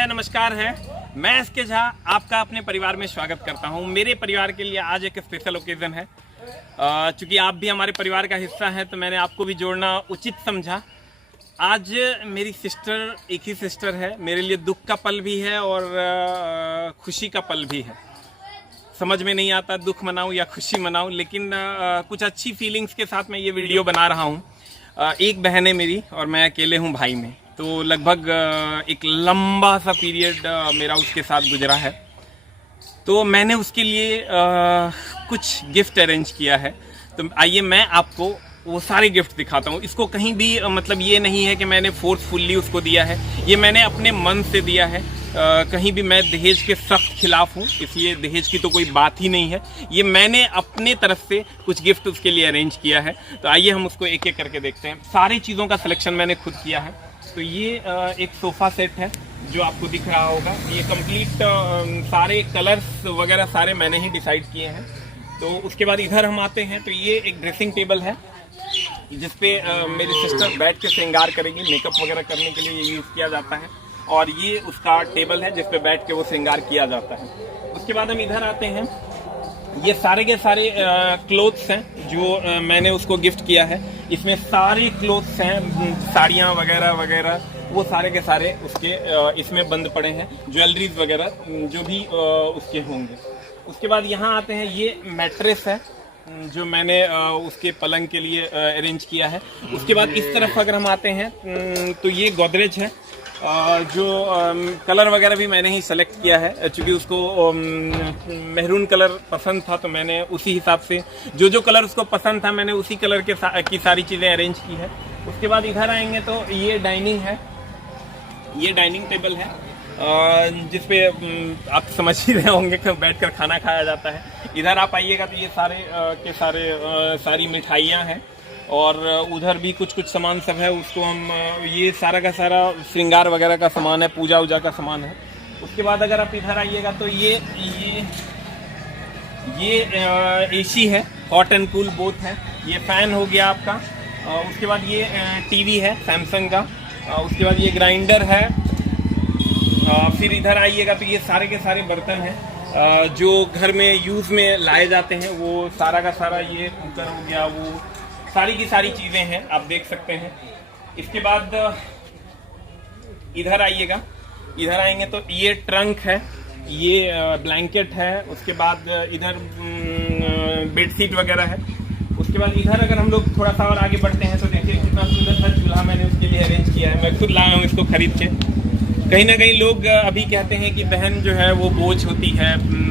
है, नमस्कार है। मैं एसके झा आपका अपने परिवार में स्वागत करता हूं। मेरे परिवार के लिए आज एक स्पेशल ओकेजन है। चूंकि आप भी हमारे परिवार का हिस्सा हैं तो मैंने आपको भी जोड़ना उचित समझा। आज मेरी सिस्टर, एक ही सिस्टर है। मेरे लिए दुख का पल भी है और खुशी का पल भी है। समझ में नहीं आता दुख मनाऊं या खुशी मनाऊं, लेकिन कुछ अच्छी फीलिंग्स के साथ मैं ये वीडियो बना रहा हूं। एक बहन है मेरी और मैं अकेले हूं भाई में, तो लगभग एक लंबा सा पीरियड मेरा उसके साथ गुजरा है। तो मैंने उसके लिए कुछ गिफ्ट अरेंज किया है। तो आइए मैं आपको वो सारे गिफ्ट दिखाता हूँ। इसको कहीं भी मतलब ये नहीं है कि मैंने फोर्सफुल्ली उसको दिया है, ये मैंने अपने मन से दिया है। कहीं भी मैं दहेज के सख्त खिलाफ हूँ, इसलिए दहेज की तो कोई बात ही नहीं है। ये मैंने अपने तरफ से कुछ गिफ्ट उसके लिए अरेंज किया है। तो आइए हम उसको एक एक करके देखते हैं। सारी चीज़ों का सिलेक्शन मैंने खुद किया है। तो ये एक सोफ़ा सेट है जो आपको दिख रहा होगा। ये कंप्लीट सारे कलर्स वगैरह सारे मैंने ही डिसाइड किए हैं। तो उसके बाद इधर हम आते हैं तो ये एक ड्रेसिंग टेबल है जिसपे मेरी सिस्टर बैठ के श्रृंगार करेगी। मेकअप वगैरह करने के लिए ये यूज़ किया जाता है। और ये उसका टेबल है जिसपे बैठ के वो श्रृंगार किया जाता है। उसके बाद हम इधर आते हैं। ये सारे के सारे क्लोथ्स हैं जो मैंने उसको गिफ्ट किया है। इसमें सारे क्लोथ्स हैं, साड़ियाँ वगैरह वगैरह, वो सारे के सारे उसके इसमें बंद पड़े हैं। ज्वेलरीज वगैरह जो भी उसके होंगे। उसके बाद यहाँ आते हैं, ये मैट्रेस है जो मैंने उसके पलंग के लिए अरेंज किया है। उसके बाद इस तरफ अगर हम आते हैं तो ये गोदरेज है जो कलर वगैरह भी मैंने ही सेलेक्ट किया है। चूँकि उसको मेहरून कलर पसंद था तो मैंने उसी हिसाब से जो कलर उसको पसंद था मैंने उसी कलर के की सारी चीज़ें अरेंज की है। उसके बाद इधर आएंगे तो ये डाइनिंग है, ये डाइनिंग टेबल है जिसपे आप समझ ही रहे होंगे कि बैठकर खाना खाया जाता है। इधर आप आइएगा तो ये सारे के सारे सारी मिठाइयाँ हैं और उधर भी कुछ कुछ सामान सब है। उसको हम ये सारा का सारा श्रृंगार वगैरह का सामान है, पूजा उजा का सामान है। उसके बाद अगर आप इधर आइएगा तो ये एसी है, हॉट एंड कूल बोथ है। ये फैन हो गया आपका। उसके बाद ये टीवी है सैमसंग का। उसके बाद ये ग्राइंडर है। फिर इधर आइएगा तो ये सारे के सारे बर्तन हैं जो घर में यूज़ में लाए जाते हैं। वो सारा का सारा ये कुकर हो गया, वो सारी की सारी चीज़ें हैं, आप देख सकते हैं। इसके बाद इधर आइएगा, इधर आएंगे तो ये ट्रंक है, ये ब्लैंकेट है। उसके बाद इधर बेडशीट वगैरह है। उसके बाद इधर अगर हम लोग थोड़ा सा और आगे बढ़ते हैं तो देखिए कितना सुंदर सा चूल्हा मैंने उसके लिए अरेंज किया है। मैं खुद लाया हूँ इसको खरीद के। कहीं ना कहीं लोग अभी कहते हैं कि बहन जो है वो बोझ होती है,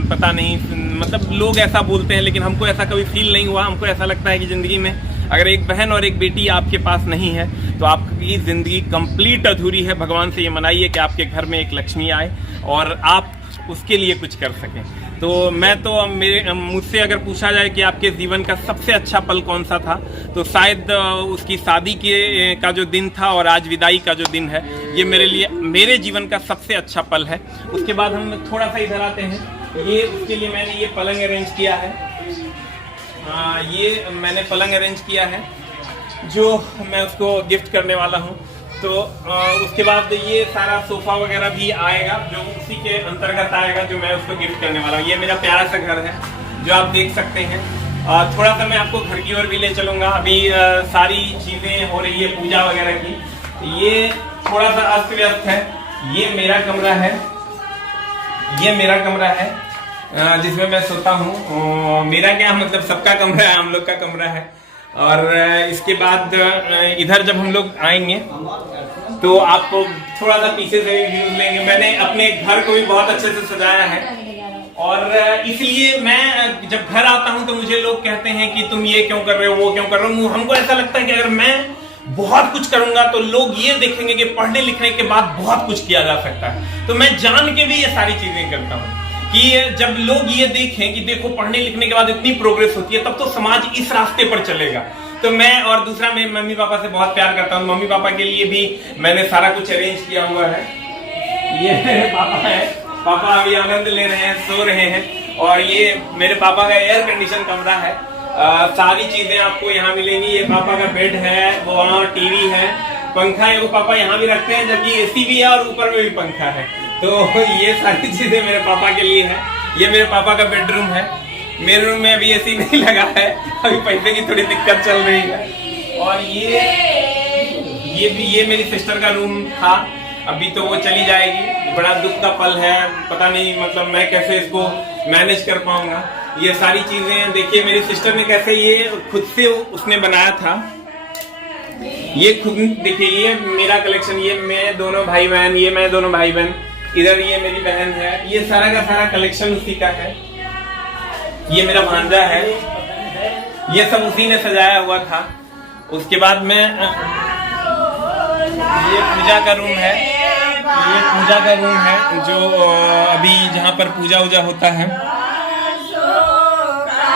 पता नहीं, मतलब लोग ऐसा बोलते हैं, लेकिन हमको ऐसा कभी फील नहीं हुआ। हमको ऐसा लगता है कि ज़िंदगी में अगर एक बहन और एक बेटी आपके पास नहीं है तो आपकी ज़िंदगी कंप्लीट अधूरी है। भगवान से ये मनाइए कि आपके घर में एक लक्ष्मी आए और आप उसके लिए कुछ कर सकें। तो मैं तो मुझसे अगर पूछा जाए कि आपके जीवन का सबसे अच्छा पल कौन सा था तो शायद उसकी शादी का जो दिन था और आज विदाई का जो दिन है, ये मेरे जीवन का सबसे अच्छा पल है। उसके बाद हम थोड़ा सा इधर आते हैं। ये उसके लिए मैंने ये पलंग अरेंज किया है। ये मैंने पलंग अरेंज किया है जो मैं उसको गिफ्ट करने वाला हूँ। तो उसके बाद ये सारा सोफा वगैरह भी आएगा जो उसी के अंतर्गत आएगा जो मैं उसको गिफ्ट करने वाला हूँ। ये मेरा प्यारा सा घर है जो आप देख सकते हैं। थोड़ा सा मैं आपको घर की ओर भी ले चलूँगा। अभी सारी चीज़ें हो रही है पूजा वगैरह की। ये थोड़ा सा अस्त व्यस्त है। ये मेरा कमरा है, ये मेरा कमरा है जिसमें मैं सोता हूँ। मेरा क्या मतलब सबका कमरा है, हम लोग का कमरा है। और इसके बाद इधर जब हम लोग आएंगे तो आपको थोड़ा सा पीछे से व्यूज लेंगे। मैंने अपने घर को भी बहुत अच्छे से सजाया है और इसलिए मैं जब घर आता हूं तो मुझे लोग कहते हैं कि तुम ये क्यों कर रहे हो, वो क्यों कर रहे हो। हमको ऐसा लगता है कि अगर मैं बहुत कुछ करूंगा तो लोग ये देखेंगे कि पढ़ने लिखने के बाद बहुत कुछ किया जा सकता है। तो मैं जान के भी ये सारी चीजें करता हूँ कि जब लोग ये देखें कि देखो पढ़ने लिखने के बाद इतनी प्रोग्रेस होती है, तब तो समाज इस रास्ते पर चलेगा। तो मैं और दूसरा मैं मम्मी पापा से बहुत प्यार करता हूँ। मम्मी पापा के लिए भी मैंने सारा कुछ अरेंज किया हुआ है। ये मेरे पापा है, पापा अभी आनंद ले रहे हैं, सो रहे हैं। और ये मेरे पापा का एयर कंडीशन कमरा है। सारी चीजें आपको यहाँ मिलेंगी। ये पापा का बेड है, वहाँ टीवी है, पंखा है, वो पापा यहाँ भी रखते हैं, जबकि एसी भी है और ऊपर में भी पंखा है। तो ये सारी चीजें मेरे पापा के लिए है। ये मेरे पापा का बेडरूम है। मेरे रूम में अभी एसी नहीं लगा है, अभी पैसे की थोड़ी दिक्कत चल रही है। और ये मेरी सिस्टर का रूम था, अभी तो वो चली जाएगी। बड़ा दुख का पल है, पता नहीं मतलब मैं कैसे इसको मैनेज कर पाऊंगा। ये सारी चीजें देखिए मेरी सिस्टर ने कैसे ये खुद से उसने बनाया था। ये खुद देखिए, ये मेरा कलेक्शन, ये मैं दोनों भाई बहन, ये मैं दोनों भाई बहन, इधर ये मेरी बहन है। ये सारा का सारा कलेक्शन उसी का है। ये मेरा भांजा है, ये सब उसी ने सजाया हुआ था। उसके बाद में ये पूजा का रूम है, ये पूजा का रूम है जो अभी जहाँ पर पूजा वूजा होता है।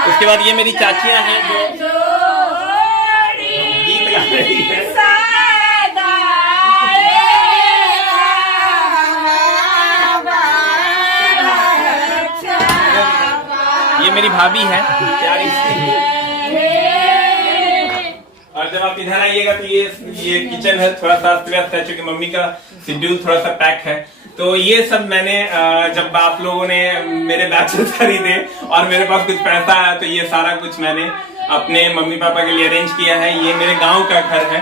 उसके बाद ये मेरी चाचियां हैं जो गीत गा रही है। ये मेरी भाभी है प्यारी सी। और जब आप इधर आइएगा तो ये किचन है, थोड़ा सा अस्त व्यस्त है क्योंकि मम्मी का शेड्यूल थोड़ा सा पैक है। तो ये सब मैंने जब आप लोगों ने मेरे बैचेस खरीदे और मेरे पास कुछ पैसा आया तो ये सारा कुछ मैंने अपने मम्मी पापा के लिए अरेंज किया है। ये मेरे गांव का घर है।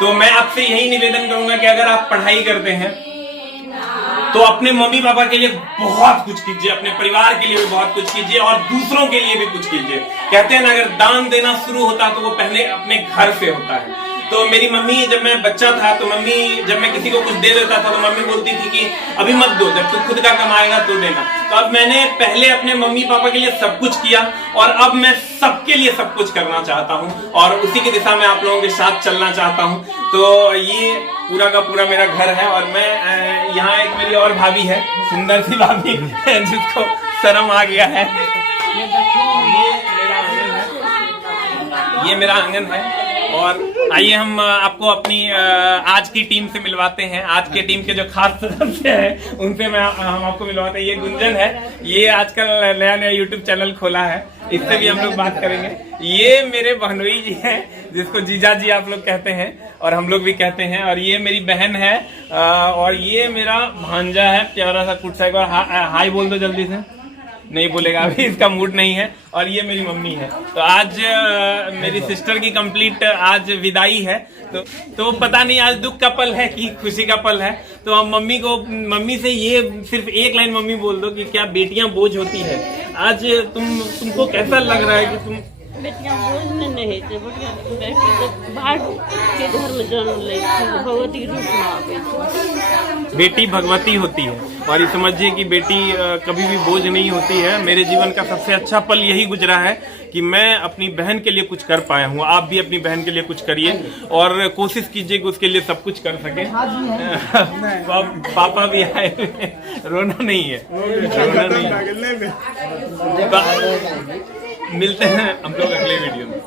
तो मैं आपसे यही निवेदन करूंगा कि अगर आप पढ़ाई करते हैं तो अपने मम्मी पापा के लिए बहुत कुछ कीजिए, अपने परिवार के लिए भी बहुत कुछ कीजिए और दूसरों के लिए भी कुछ कीजिए। कहते हैं ना, अगर दान देना शुरू होता है तो वो पहले अपने घर से होता है। तो मेरी मम्मी, जब मैं बच्चा था तो मम्मी, जब मैं किसी को कुछ दे देता था तो मम्मी बोलती थी कि अभी मत दो, जब तू खुद का कमाएगा तो देना। तो अब मैंने पहले अपने मम्मी पापा के लिए सब कुछ किया और अब मैं सबके लिए सब कुछ करना चाहता हूँ और उसी की दिशा में आप लोगों के साथ चलना चाहता हूँ। तो ये पूरा का पूरा मेरा घर है। और मैं यहाँ एक मेरी और भाभी है, सुंदर सी भाभी जिसको शर्म आ गया है। ये मेरा आंगन है। और आइए हम आपको अपनी आज की टीम से मिलवाते हैं। आज के टीम के जो खास सदस्य हैं उनसे हम आपको मिलवाते हैं। ये गुंजन है, ये आजकल नया नया यूट्यूब चैनल खोला है, इससे भी हम लोग बात करेंगे। ये मेरे बहनोई जी हैं जिसको जीजा जी आप लोग कहते हैं और हम लोग भी कहते हैं। और ये मेरी बहन है और ये मेरा भांजा है, प्यारा सा कुट सा। हाय बोल दो जल्दी से। नहीं बोलेगा, अभी इसका मूड नहीं है। और ये मेरी मम्मी है। तो आज मेरी सिस्टर की कंप्लीट आज विदाई है। तो पता नहीं आज दुख का पल है कि खुशी का पल है। तो हम मम्मी से ये सिर्फ एक लाइन मम्मी बोल दो कि क्या बेटियां बोझ होती है। आज तुमको कैसा लग रहा है कि तुम बेटियां बोझ नहीं थे, बाहर के घर में जन्म ले भगवती रूप में आवे। बेटी भगवती होती है और ये समझिए कि बेटी कभी भी बोझ नहीं होती है। मेरे जीवन का सबसे अच्छा पल यही गुजरा है कि मैं अपनी बहन के लिए कुछ कर पाया हूँ। आप भी अपनी बहन के लिए कुछ करिए और कोशिश कीजिए कि उसके लिए सब कुछ कर सके। पापा भी आए, रोना नहीं है, रोना नहीं है। मिलते हैं हम लोग अगले वीडियो में।